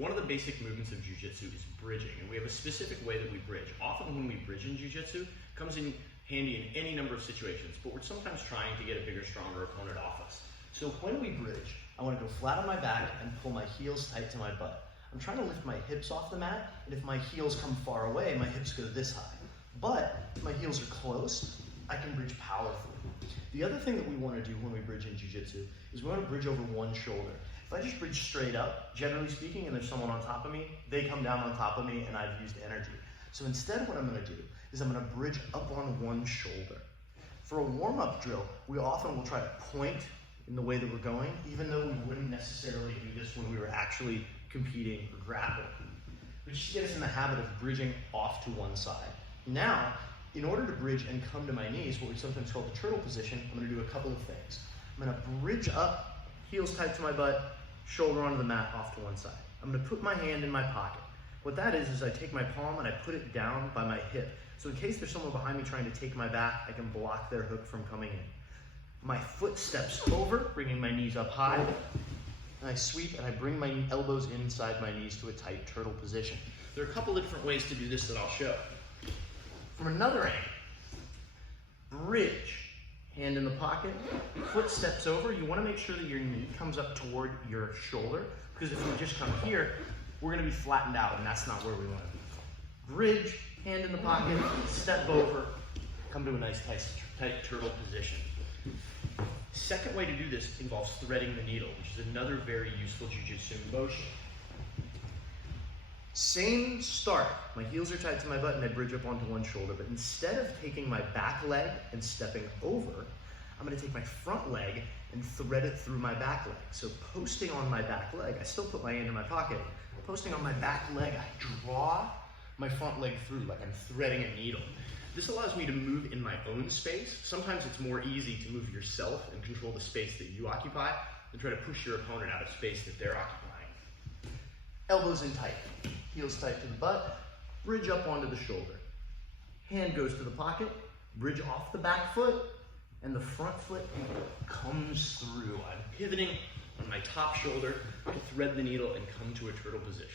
One of the basic movements of jiu-jitsu is bridging, and we have a specific way that we bridge. Often when we bridge in jiu-jitsu, it comes in handy in any number of situations, but we're sometimes trying to get a bigger, stronger opponent off us. So when we bridge, I want to go flat on my back and pull my heels tight to my butt. I'm trying to lift my hips off the mat, and if my heels come far away, my hips go this high. But if my heels are close, I can bridge powerfully. The other thing that we want to do when we bridge in jiu-jitsu is we want to bridge over one shoulder. If I just bridge straight up, generally speaking, and there's someone on top of me, they come down on top of me and I've used energy. So instead what I'm going to do is I'm going to bridge up on one shoulder. For a warm-up drill, we often will try to point in the way that we're going, even though we wouldn't necessarily do this when we were actually competing or grappling. We just get us in the habit of bridging off to one side. Now, in order to bridge and come to my knees, what we sometimes call the turtle position, I'm going to do a couple of things. I'm going to bridge up, heels tight to my butt, shoulder onto the mat off to one side. I'm going to put my hand in my pocket. What that is I take my palm and I put it down by my hip. So in case there's someone behind me trying to take my back, I can block their hook from coming in. My foot steps over, bringing my knees up high, and I sweep and I bring my elbows inside my knees to a tight turtle position. There are a couple of different ways to do this that I'll show. From another angle, bridge, hand in the pocket, foot steps over. You want to make sure that your knee comes up toward your shoulder, because if we just come here, we're going to be flattened out, and that's not where we want to be. Bridge, hand in the pocket, step over, come to a nice tight turtle position. Second way to do this involves threading the needle, which is another very useful jiu-jitsu motion. Same start. My heels are tight to my butt and I bridge up onto one shoulder, but instead of taking my back leg and stepping over, I'm going to take my front leg and thread it through my back leg. So posting on my back leg, I still put my hand in my pocket. Posting on my back leg, I draw my front leg through like I'm threading a needle. This allows me to move in my own space. Sometimes it's more easy to move yourself and control the space that you occupy than try to push your opponent out of space that they're occupying. Elbows in tight, heels tight to the butt, bridge up onto the shoulder. Hand goes to the pocket, bridge off the back foot, and the front foot comes through. I'm pivoting on my top shoulder to thread the needle and come to a turtle position.